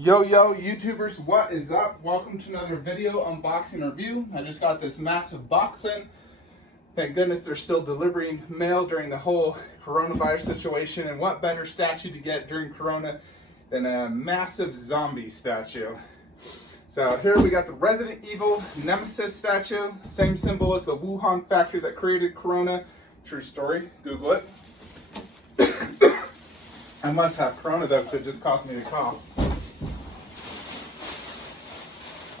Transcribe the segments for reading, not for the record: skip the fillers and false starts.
Yo YouTubers, what is up? Welcome to another video unboxing review. I just got this massive box in. Thank goodness they're still delivering mail during the whole coronavirus situation, and what better statue to get during Corona than a massive zombie statue. So here we got the Resident Evil Nemesis statue, same symbol as the Wuhan factory that created Corona. True story, Google it. I must have Corona though, so it just caused me to cough.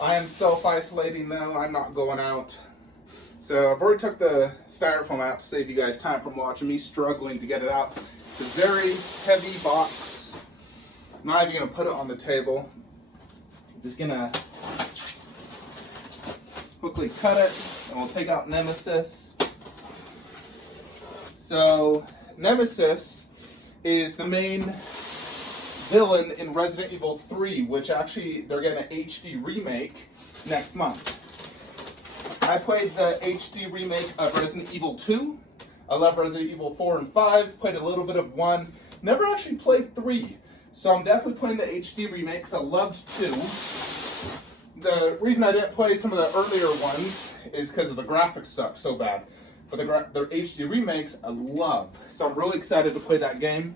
I am self-isolating though, I'm not going out. So I've already took the styrofoam out to save you guys time from watching me struggling to get it out. It's a very heavy box. I'm not even gonna put it on the table. I'm just gonna quickly cut it and we'll take out Nemesis. So Nemesis is the main villain in Resident Evil 3, which actually they're getting an HD remake next month. I played the HD remake of Resident Evil 2. I love Resident Evil 4 and 5. Played a little bit of 1. Never actually played 3. So I'm definitely playing the HD remake because I loved 2. The reason I didn't play some of the earlier ones is because of the graphics suck so bad. But the HD remakes I love. So I'm really excited to play that game.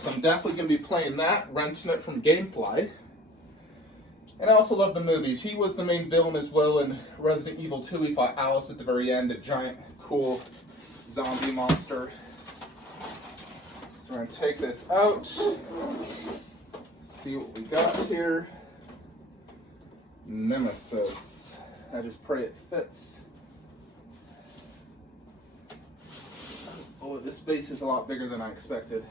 So I'm definitely going to be playing that, renting it from Gamefly. And I also love the movies. He was the main villain as well in Resident Evil 2. He fought Alice at the very end, the giant, cool zombie monster. So we're going to take this out. See what we got here. Nemesis. I just pray it fits. Oh, this base is a lot bigger than I expected.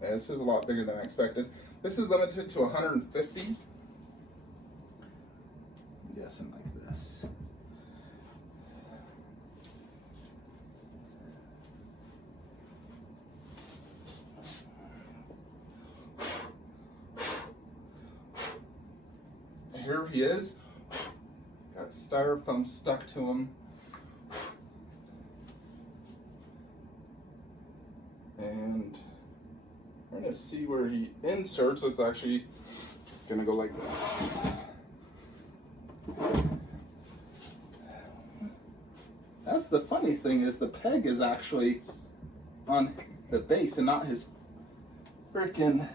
Yeah, this is a lot bigger than I expected. This is limited to 150. I'm guessing like this. Here he is. Got styrofoam stuck to him. And we're going to see where he inserts. It's actually going to go like this. That's the funny thing, is the peg is actually on the base and not his freaking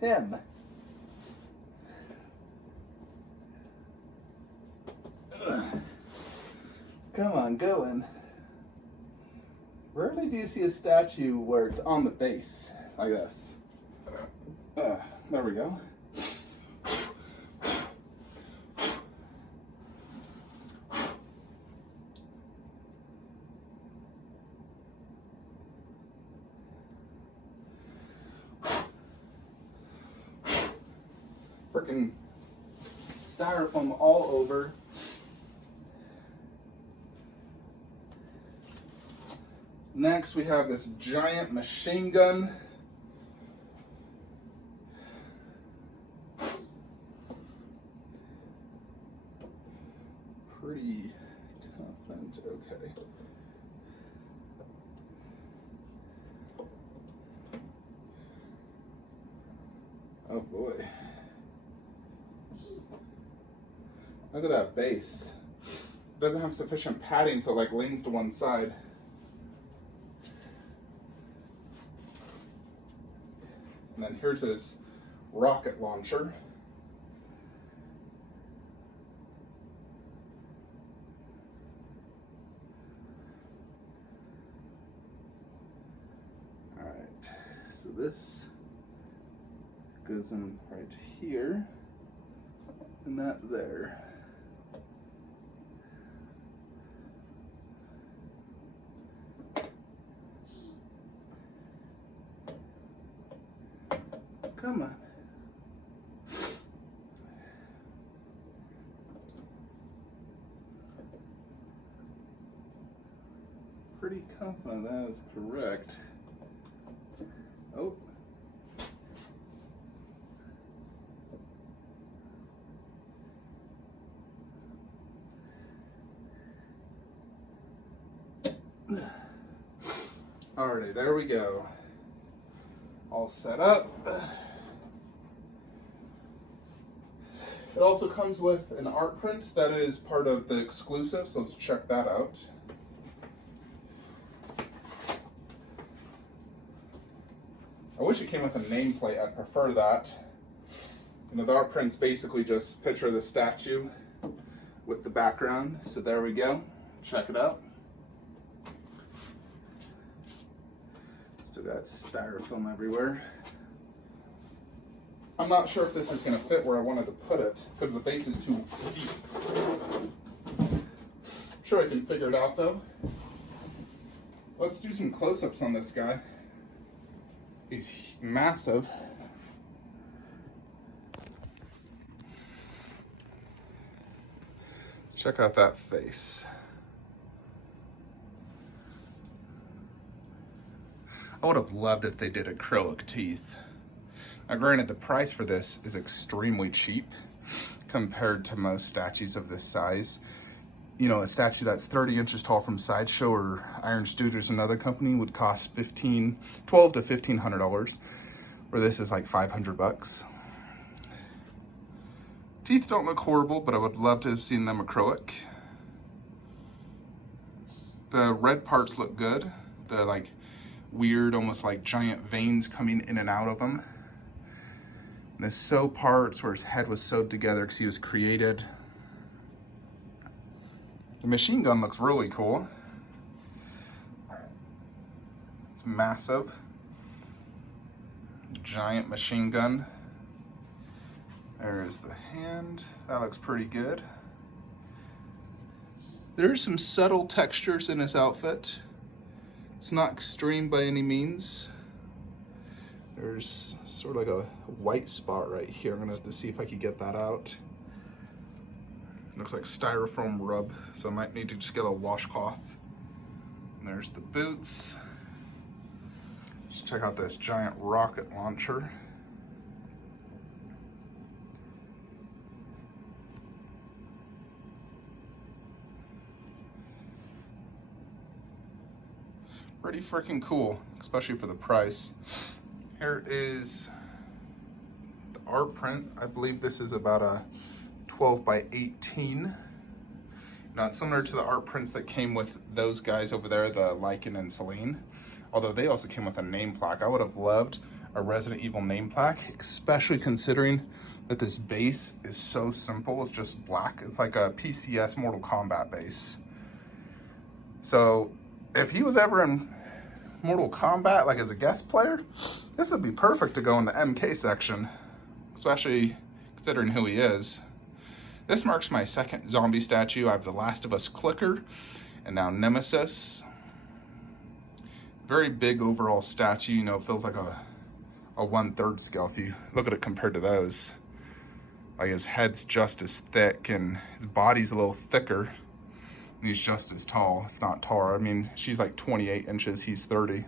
him. Come on, going. Rarely do you see a statue where it's on the base, like this. There we go. Freaking styrofoam all over. Next, we have this giant machine gun. Pretty confident, okay. Oh boy. Look at that base. It doesn't have sufficient padding, so it like leans to one side. And then here's his rocket launcher. All right, so this goes in right here, and that there. Come on. Pretty confident that is correct. Oh. Alrighty, there we go. All set up. It also comes with an art print that is part of the exclusive, so let's check that out. I wish it came with a nameplate, I'd prefer that. You know, the art print's basically just a picture of the statue with the background, so there we go. Check it out. Still got styrofoam everywhere. I'm not sure if this is going to fit where I wanted to put it because the base is too deep. I'm sure I can figure it out though. Let's do some close-ups on this guy. He's massive. Check out that face. I would have loved if they did acrylic teeth. Now granted, the price for this is extremely cheap compared to most statues of this size. You know, a statue that's 30 inches tall from Sideshow or Iron Studios, another company, would cost $12 to $1,500, where this is like 500 bucks. Teeth don't look horrible, but I would love to have seen them acrylic. The red parts look good. The like weird, almost like giant veins coming in and out of them. And the sew parts where his head was sewed together because he was created. The machine gun looks really cool. It's massive. Giant machine gun. There's the hand. That looks pretty good. There's some subtle textures in his outfit. It's not extreme by any means. There's sort of like a white spot right here. I'm gonna have to see if I can get that out. Looks like styrofoam rub, so I might need to just get a washcloth. And there's the boots. Just check out this giant rocket launcher. Pretty freaking cool, especially for the price. Here is the art print. I believe this is about a 12 by 18. Now it's similar to the art prints that came with those guys over there, the Lycan and Celine. Although they also came with a name plaque. I would have loved a Resident Evil name plaque, especially considering that this base is so simple. It's just black. It's like a PCS Mortal Kombat base. So if he was ever in Mortal Kombat, like as a guest player, this would be perfect to go in the MK section, especially considering who he is. This marks my second zombie statue. I have the Last of Us clicker, and now Nemesis. Very big overall statue, you know, feels like a 1/3 scale if you look at it compared to those. Like his head's just as thick and his body's a little thicker. And he's just as tall, if not taller. I mean, she's like 28 inches, he's 30.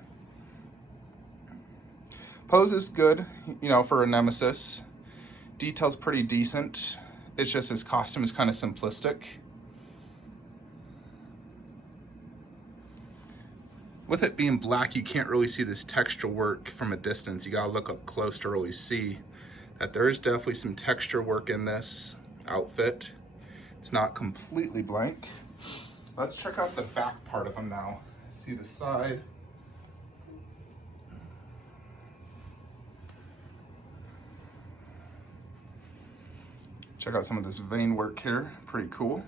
Pose is good, you know, for a Nemesis. Detail's pretty decent. It's just his costume is kind of simplistic. With it being black, you can't really see this texture work from a distance. You gotta look up close to really see that there is definitely some texture work in this outfit. It's not completely blank. Let's check out the back part of him now. See the side. Check out some of this vein work here, pretty cool.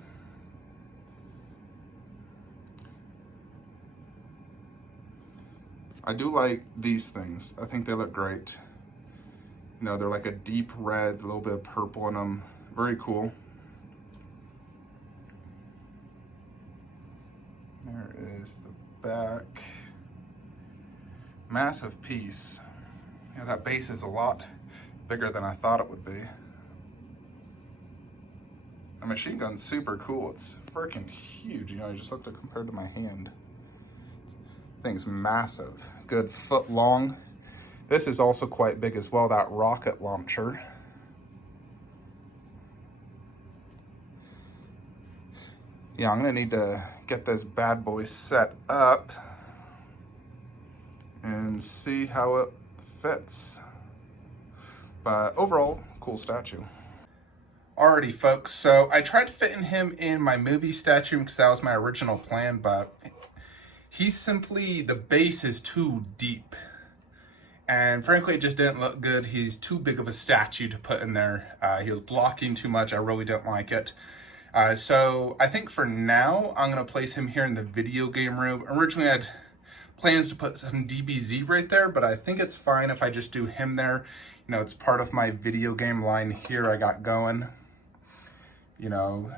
I do like these things. I think they look great. You know, they're like a deep red, a little bit of purple in them. Very cool. There is the back. Massive piece. Yeah, that base is a lot bigger than I thought it would be. The machine gun's super cool. It's freaking huge. You know, I just looked at it compared to my hand. Thing's massive. Good foot long. This is also quite big as well, that rocket launcher. Yeah, I'm gonna need to get this bad boy set up. and see how it fits. But overall, cool statue. Alrighty, folks, so I tried fitting him in my movie statue because that was my original plan, but he's simply, the base is too deep. And frankly, it just didn't look good. He's too big of a statue to put in there. He was blocking too much. I really don't like it. So I think for now, I'm going to place him here in the video game room. Originally, I had plans to put some DBZ right there, but I think it's fine if I just do him there. You know, it's part of my video game line here I got going. You know,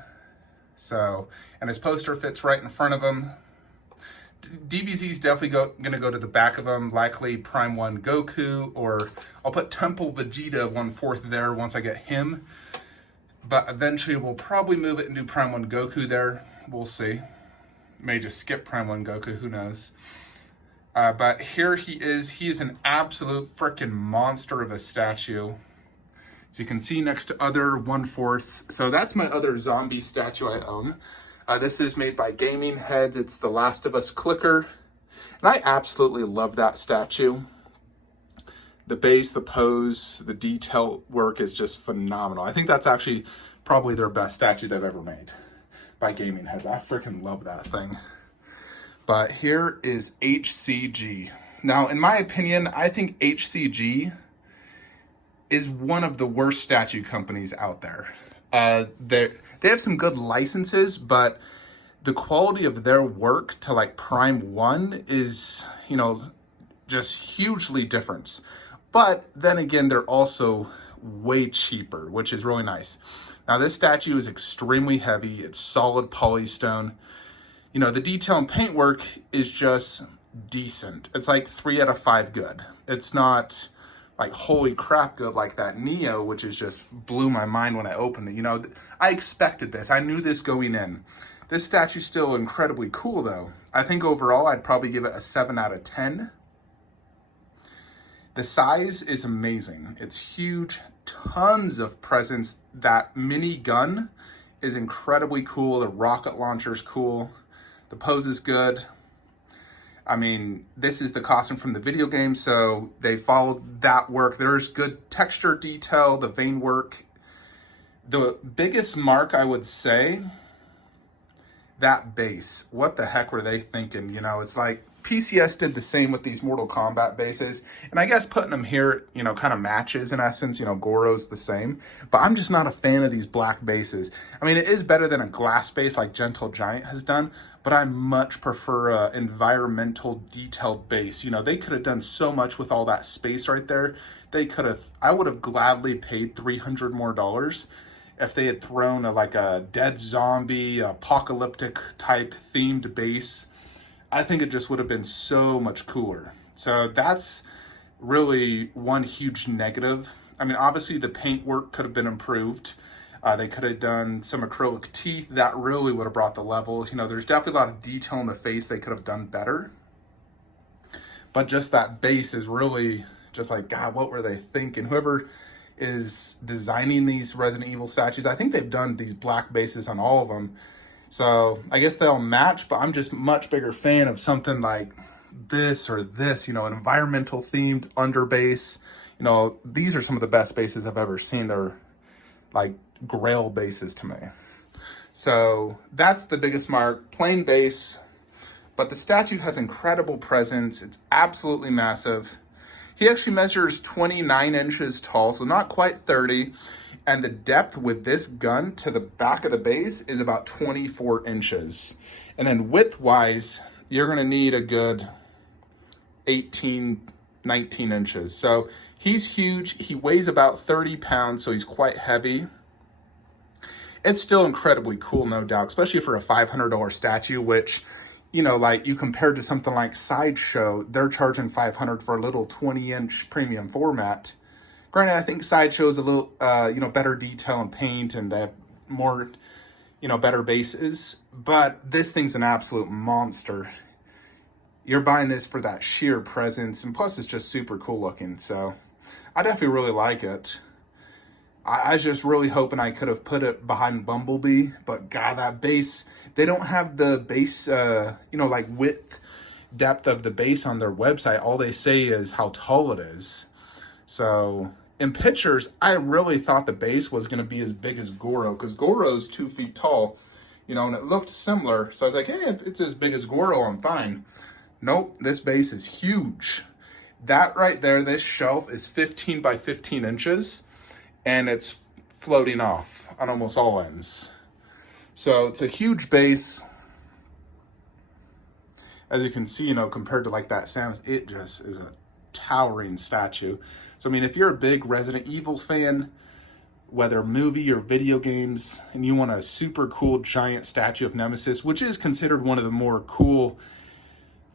so, and his poster fits right in front of him. DBZ is definitely going to go to the back of him, likely Prime 1 Goku, or I'll put Temple Vegeta 1/4 there once I get him. But eventually we'll probably move it and do Prime 1 Goku there. We'll see. May just skip Prime 1 Goku, who knows. But here he is. He is an absolute freaking monster of a statue. As you can see next to other 1/4. So that's my other zombie statue I own. This is made by Gaming Heads. It's the Last of Us clicker. And I absolutely love that statue. The base, the pose, the detail work is just phenomenal. I think that's actually probably their best statue they've ever made by Gaming Heads. I freaking love that thing. But here is HCG. Now, in my opinion, I think HCG is one of the worst statue companies out there. They have some good licenses, but the quality of their work to like Prime 1 is, you know, just hugely different. But then again, they're also way cheaper, which is really nice. Now, this statue is extremely heavy. It's solid polystone. You know, the detail and paintwork is just decent. It's like 3 out of 5 good. It's not like holy crap good like that Neo, which is just blew my mind when I opened it. You know, I expected this. I knew this going in. This statue's still incredibly cool though. I think overall I'd probably give it a 7 out of 10. The size is amazing. It's huge, tons of presence. That mini gun is incredibly cool. The rocket launcher's cool. The pose is good. I mean, this is the costume from the video game, so they followed that work. There's good texture detail, the vein work. The biggest mark, I would say, that base. What the heck were they thinking? You know, it's like PCS did the same with these Mortal Kombat bases. And I guess putting them here, you know, kind of matches in essence. You know, Goro's the same. But I'm just not a fan of these black bases. I mean, it is better than a glass base like Gentle Giant has done. But I much prefer a environmental detailed base. You know, they could have done so much with all that space right there. They could have, I would have gladly paid $300 more if they had thrown like a dead zombie, apocalyptic type themed base. I think it just would have been so much cooler. So that's really one huge negative. I mean, obviously the paint work could have been improved. They could have done some acrylic teeth. That really would have brought the level. You know, there's definitely a lot of detail in the face they could have done better. But just that base is really just like, God, what were they thinking? Whoever is designing these Resident Evil statues, I think they've done these black bases on all of them. So I guess they'll match, but I'm just much bigger fan of something like this or this, you know, an environmental themed underbase. You know, these are some of the best bases I've ever seen. They're like grail bases to me. So that's the biggest mark, plain base, but the statue has incredible presence. It's absolutely massive. He actually measures 29 inches tall, so not quite 30. And the depth with this gun to the back of the base is about 24 inches. And then width-wise, you're gonna need a good 18, 19 inches. So he's huge. He weighs about 30 pounds, so he's quite heavy. It's still incredibly cool, no doubt, especially for a $500 statue, which, you know, like you compared to something like Sideshow, they're charging $500 for a little 20-inch premium format. Granted, I think Sideshow is a little, you know, better detail and paint, and they have more, you know, better bases. But this thing's an absolute monster. You're buying this for that sheer presence, and plus it's just super cool looking. So I definitely really like it. I was just really hoping I could have put it behind Bumblebee, but God, that base, they don't have the base, you know, like width depth of the base on their website. All they say is how tall it is. So in pictures, I really thought the base was going to be as big as Goro, because Goro's 2 feet tall, you know, and it looked similar. So I was like, hey, if it's as big as Goro, I'm fine. Nope, this base is huge. That right there, this shelf is 15 by 15 inches, and it's floating off on almost all ends. So it's a huge base. As you can see, you know, compared to like that Samus, it just is a towering statue. So, I mean, if you're a big Resident Evil fan, whether movie or video games, and you want a super cool giant statue of Nemesis, which is considered one of the more cool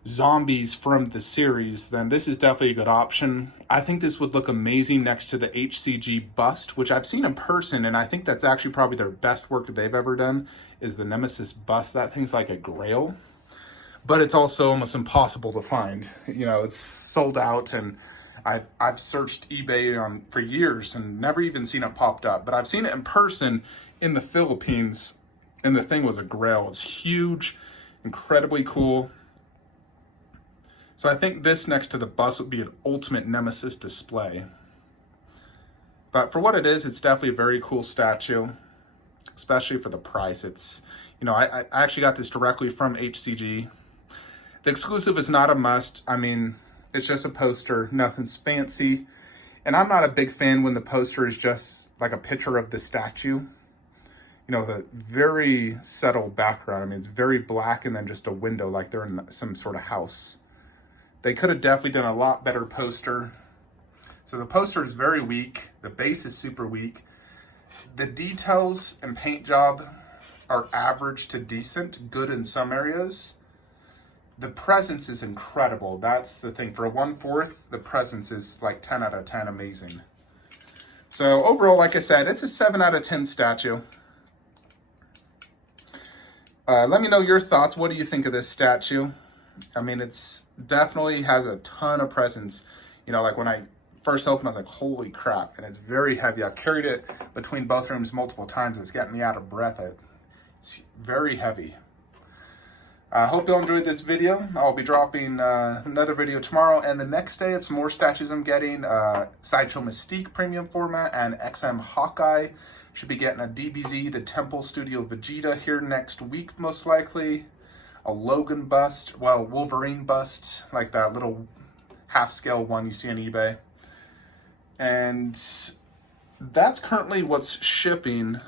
zombies from the series, then this is definitely a good option. I think this would look amazing next to the HCG bust, which I've seen in person, and I think that's actually probably their best work that they've ever done, is the Nemesis bust. That thing's like a grail, but it's also almost impossible to find. You know, it's sold out, and I've searched eBay for years and never even seen it popped up, but I've seen it in person in the Philippines, and the thing was a grail. It's huge, incredibly cool. So I think this next to the bus would be an ultimate Nemesis display. But for what it is, it's definitely a very cool statue, especially for the price. It's, you know, I actually got this directly from HCG. The exclusive is not a must. I mean, it's just a poster, nothing's fancy. And I'm not a big fan when the poster is just like a picture of the statue. You know, the very subtle background. I mean, it's very black and then just a window like they're in some sort of house. They could have definitely done a lot better poster. So the poster is very weak. The base is super weak. The details and paint job are average to decent, good in some areas. The presence is incredible. That's the thing. For a 1/4, the presence is like 10 out of 10, amazing. So overall, like I said, it's a 7 out of 10 statue. Let me know your thoughts. What do you think of this statue? I mean, it's definitely has a ton of presence. You know, like when I first opened, I was like, holy crap. And it's very heavy. I've carried it between both rooms multiple times. It's getting me out of breath. It's very heavy. I hope you all enjoyed this video. I'll be dropping another video tomorrow, and the next day of some more statues I'm getting. Sideshow Mystique premium format and XM Hawkeye. Should be getting a DBZ, the Temple Studio Vegeta, here next week, most likely. A Logan bust, well, Wolverine bust, like that little half-scale one you see on eBay. And that's currently what's shipping.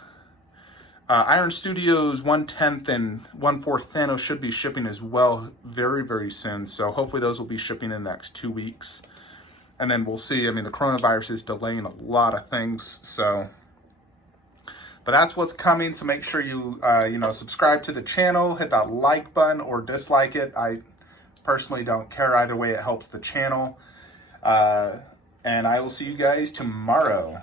Iron Studios 1/10 and 1/4 Thanos should be shipping as well very, very soon. So hopefully those will be shipping in the next 2 weeks. And then we'll see. I mean, the coronavirus is delaying a lot of things, so... But that's what's coming, so make sure you, you know, subscribe to the channel, hit that like button or dislike it. I personally don't care. Either way, it helps the channel. And I will see you guys tomorrow.